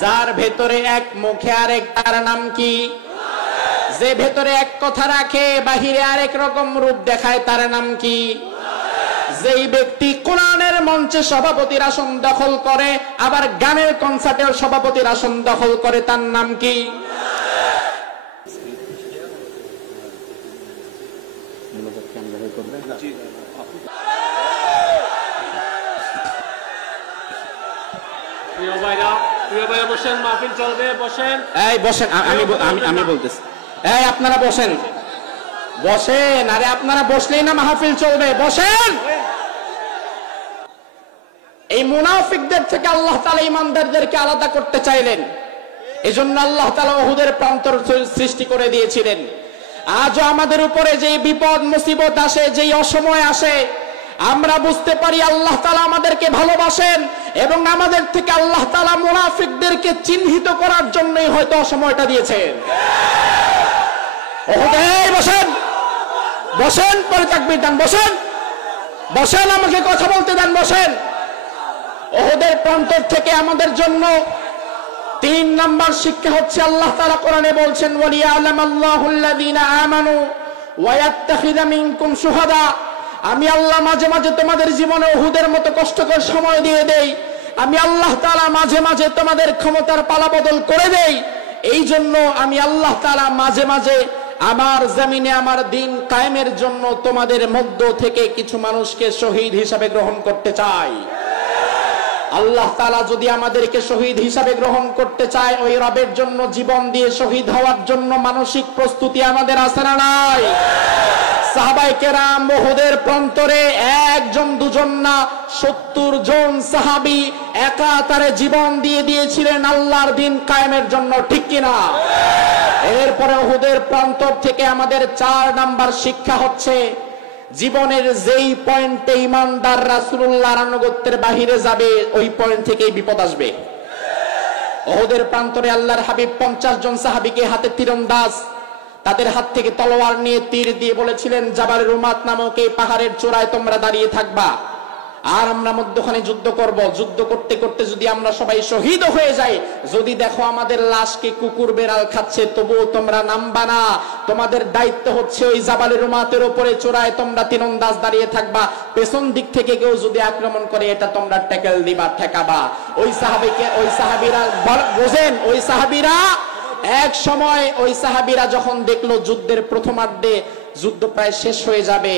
যার ভেতরে এক মুখে আরেক, তার নাম কি? যে ভেতরে এক কথা রাখে বাহিরে আরেক রকম রূপ দেখায়, তার নাম কি? যেই ব্যক্তি কোরআনের মঞ্চে সভাপতির আসন দখল করে আবার গানের কনসার্টের সভাপতির আসন দখল করে, তার নাম কি? বসেন, মাহফিল চলবে, বসেন। এই বসেন, আমি বলতেছি, এই আপনারা বসেন, বসেন। আরে আপনারা বসলেই না মাহফিল চলবে, বসেন। এই মুনাফিকদের থেকে আল্লাহ তাআলা ঈমানদারদেরকে আলাদা করতে চাইলেন। এজন্য আল্লাহ তাআলা উহুদের প্রান্তর সৃষ্টি করে দিয়েছিলেন। আজও আমাদের উপরে যে বিপদ মুসিবত আসে, যেই অসময় আসে, আমরা বুঝতে পারি আল্লাহ তাআলা আমাদেরকে ভালোবাসেন এবং আমাদের থেকে আল্লাহ তাআলা মুনাফিকদেরকে চিহ্নিত করার জন্যই হয়তো অসময়টা দিয়েছেন। বসেন, বসেন, পরে তাকবীর দেন, বসেন, বসেন, আমাকে কথা বলতে দেন, বসেন। উহুদের প্রান্তর থেকে আমাদের জন্য 3 নাম্বার শিক্ষা হচ্ছে, আল্লাহ তাআলা কোরআনে বলছেন, ওয়ালিয়ালামাল্লাহুল্লাযীনা আমানু ওয়া ইয়াত্তাখিযা মিনকুম শুহাদা। আমি আল্লাহ মাঝে মাঝে তোমাদের জীবনে উহুদের মতো কষ্টকর সময় দিয়ে দেই। আমি আল্লাহ তাআলা মাঝে মাঝে তোমাদের ক্ষমতার পালাবদল করে দেই। এই জন্য আমি আল্লাহ তাআলা মাঝে মাঝে আমার জমিনে আমার দিন কায়েমের জন্য তোমাদের মধ্য থেকে কিছু মানুষকে শহীদ হিসাবে গ্রহণ করতে চাই। আল্লাহ তাআলা যদি আমাদেরকে শহীদ হিসাবে গ্রহণ করতে চায়, ওই রবের জন্য জীবন দিয়ে শহীদ হওয়ার জন্য মানসিক প্রস্তুতি আমাদের আছে না নাই? সাহাবায়ে কেরাম উহুদের প্রান্তরে একজন দুজন না 70 জন সাহাবী একাতারে জীবন দিয়ে দিয়েছিলেন আল্লাহর দিন কায়েমের জন্য, ঠিক কিনা? এরপরে উহুদের প্রান্তর থেকে আমাদের 4 নাম্বার শিক্ষা হচ্ছে, জীবনের যেই পয়েন্টে ঈমানদার রাসূলুল্লাহর আনুগত্যের বাহিরে যাবে, ওই পয়েন্ট থেকেই বিপদ আসবে। উহুদের প্রান্তরে আল্লাহর হাবিব 50 জন সাহাবীকে হাতে তীরন্দাজ, তাদের হাত থেকে তলোয়ার নিয়ে তীর দিয়ে বলেছিলেন, জাবাল রুমাত নামক এই পাহাড়ের চূড়ায় তোমরা দাঁড়িয়ে থাকবা, আর আমরা মধ্যখানে যুদ্ধ করব। যুদ্ধ করতে করতে যদি আমরা সবাই শহীদ হয়ে যাই, যদি দেখো আমাদের লাশকে কুকুর বেড়াল খাচ্ছে, তবুও তোমরা নামবা না। তোমাদের দায়িত্ব হচ্ছে ওই জাবালের রুমাতের উপরে চূড়ায় তোমরা তীরন্দাজ দাঁড়িয়ে থাকবা। পেছন দিক থেকে কেউ যদি আক্রমণ করে, এটা তোমরা ট্যাকেল দিবা, ঠেকাবা। ওই সাহাবীরা বোঝেন, ওই সাহাবীরা এক সময় ওই সাহাবীরা যখন দেখলো যুদ্ধের প্রথমার্ধে যুদ্ধ প্রায় শেষ হয়ে যাবে,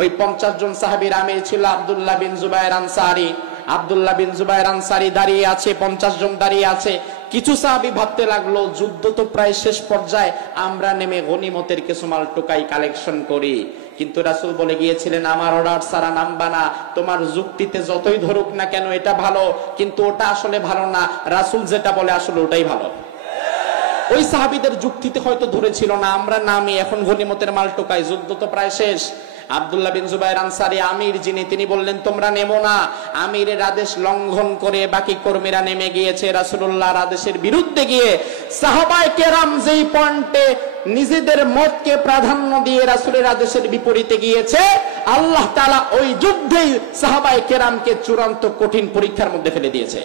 ওই 50 জন সাহাবীর আমির ছিল আব্দুল্লাহ বিন জুবায়ের আনসারী। আব্দুল্লাহ বিন জুবায়ের আনসারী দাঁড়িয়ে আছে, 50 জন দাঁড়িয়ে আছে। কিছু সাহাবী ভাবতে লাগলো, যুদ্ধ তো প্রায় শেষ পর্যায়ে, আমরা নেমে গনিমতের কিছু মাল টোকাই কালেকশন করি। কিন্তু রাসূল বলে গিয়েছিলেন, আমার অর্ডার ছাড়া নামবা না। তোমার যুক্তিতে যতই ধরুক না কেন এটা ভালো, কিন্তু ওটা আসলে ভালো না। রাসূল যেটা বলে আসলে ওটাই ভালো। ওই সাহাবীদের যুক্তিতে হয়তো ধরেছিল না, আমরা নামি এখন গনিমতের মাল টোকাই, যুদ্ধ তো প্রায় শেষ। আব্দুল্লাহ বিন জুবায়ের আনসারী আমির যিনি, তিনি বললেন, তোমরা নেমো না। আমিরের আদেশ লঙ্ঘন করে বাকি কর্মীরা নেমে গিয়েছে রাসূলুল্লাহর আদেশের বিরুদ্ধে গিয়ে। সাহাবায়ে কেরাম যেই পয়েন্টে নিজেদের মতকে প্রাধান্য দিয়ে রাসূলের আদেশের বিপরীতে গিয়েছে, আল্লাহ তাআলা ওই যুদ্ধেই সাহাবায়ে কেরামকে চূড়ান্ত কঠিন পরীক্ষার মধ্যে ফেলে দিয়েছে।